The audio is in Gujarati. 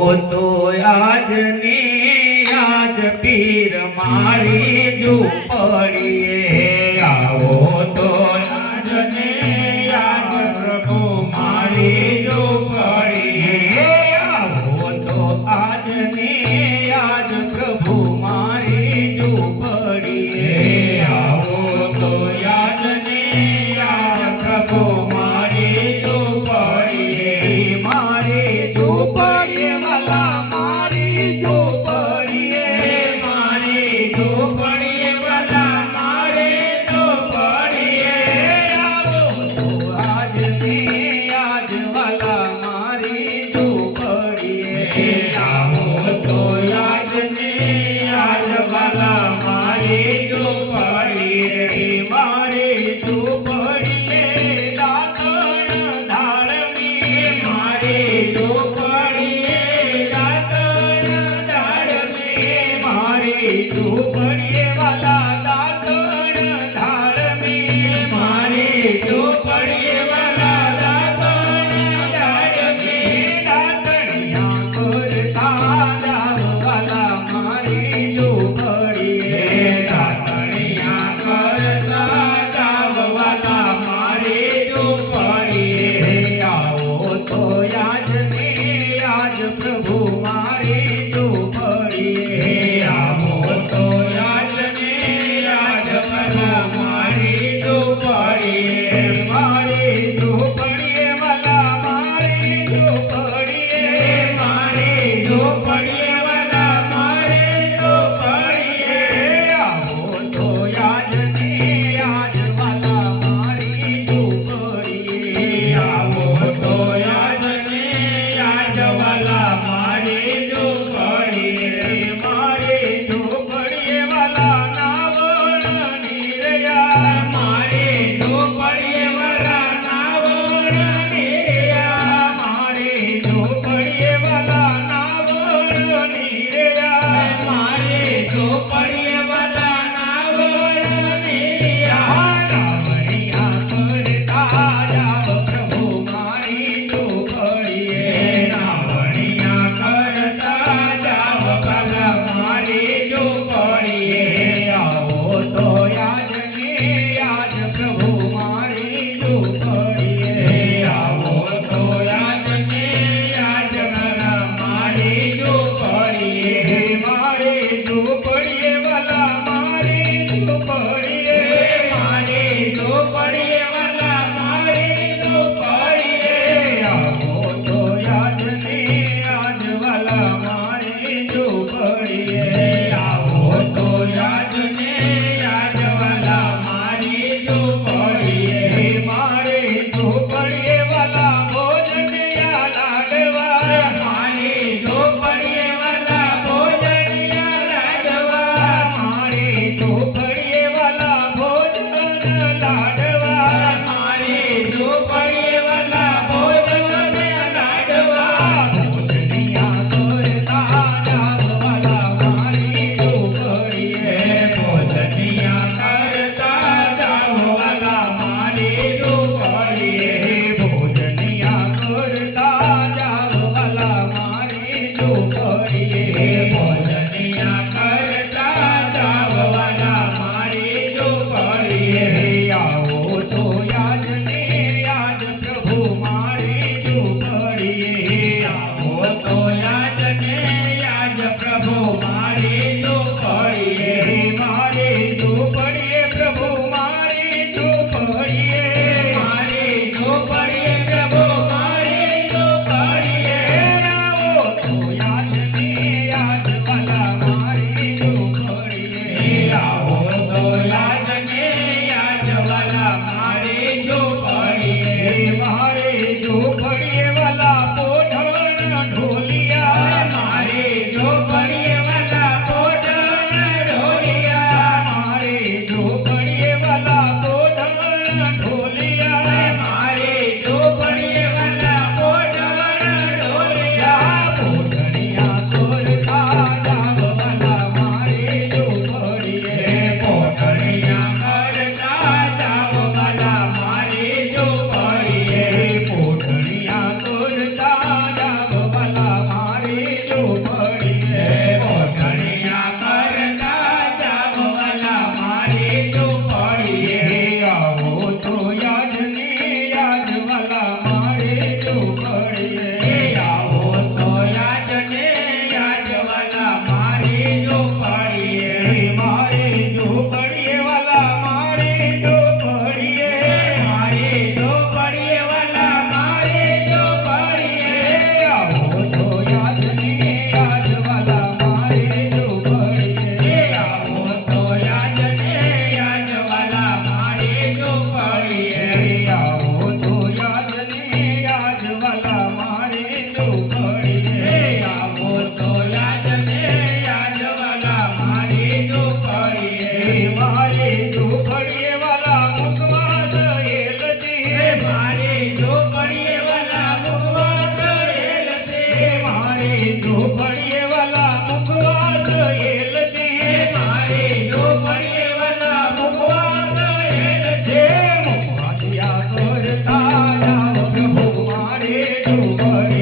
તો આજને આજ પીર મારી ઝૂંપડીએ આવો તો આજને આજ પ્રભુ મારી ઝૂંપડીએ આવો તો આજને આજ પ્રભુ મારી ઝૂંપડીએ આવો તો આજને આજ પ્રભુ મારી ઝૂંપડીએ મારી ઝૂંપડીએ વાલા મારી ઝૂંપડીએ મારી ઝૂંપડીએ વાલા મારી ઝૂંપડીએ આવો તો આજને આજ વાલા મારી ઝૂંપડીએ આવો તો આજને આજ વાલા મારી ઝૂંપડીએ મારી ઝૂંપડીએ દાતણ ધાળમી મારી ઝૂંપડીએ દાતણ ધાળમી મારી ઝૂંપડીએ વાલા દાતણ ધાળમી મારી ઝૂંપડીએ વાલા દાતણ ધાળમી દાતણિયા કરતા જાવ વાલા મારી ઝૂંપડીએ દાતણિયા કરતા જાવ વાલા મારી ઝૂંપડીએ આવો તો આજને આજ પ્રભુ મારી ઝૂંપડીએ આવો તો આજને આજ પ્રભુ મારી ઝૂંપડીએ મારી ઝૂંપડીએ વાલા મારી ઝૂંપડીએ મારી ઝૂંપડીએ વાલા મારી ઝૂંપડીએ આવો તો આજને આજ વાલા મારી ઝૂંપડીએ આવો તો આજને આજ વાલા મારી ઝૂંપડીએ મારી ઝૂંપડીએ વાલા નાવળ નીરયા મારી ઝૂંપડીએ વાલા નાવળ નીરયા મારી ઝૂંપડીએ વાલા નાવળ નીરયા મારી ઝૂંપડીએ વાલા નાવળ નીરયા નાવણિયા કરતા જાવ પ્રભુ મારી ઝૂંપડીએ નાવણિયા કરતા જાવ વાલા મારી ઝૂંપડીએ આવો તો આજને આજ પ્રભુ મારી ઝૂંપડીએ આવો તો આજને આજ વાલા મારી ઝૂંપડીએ મારી ઝૂંપડીએ વાલા મારી ઝૂંપડીએ મારી ઝૂંપડીએ વાલા મારી ઝૂંપડીએ આવો તો આજને આજ વાલા મારી ઝૂંપડીએ આવો તો આજને આજ વાલા મારી ઝૂંપડીએ મારી ઝૂંપડીએ વાલા ભોજનિયા લાડવા મારી ઝૂંપડીએ વાલા ભોજનિયા લાડવા મારી ઝૂંપડીએ વાલા ભોજન લાડવા મારી ઝૂંપડીએ વાલા ભોજન લાડવા ભોજનિયા કરતા જાવ વાલા મારી ઝૂંપડીએ ભોજનિયા કરતા જાવ વાલા મારી ઝૂંપડીએ ભોજનિયા કરતા જાવ વાલા મારી ઝૂંપડીએ ભોજનિયા કરતા જાવ વાલા મારી ઝૂંપડીએ આવો તો આજને આજ પ્રભુ મારી ઝૂંપડીએ આવો તો આજને આજ પ્રભુ મારી ઝૂંપડીએ મારી ઝૂંપડીએ પ્રભુ મારી ઝૂંપડીએ મારી ઝૂંપડીએ પ્રભુ મારી ઝૂંપડીએ આવો તો આજને ઝૂંપડી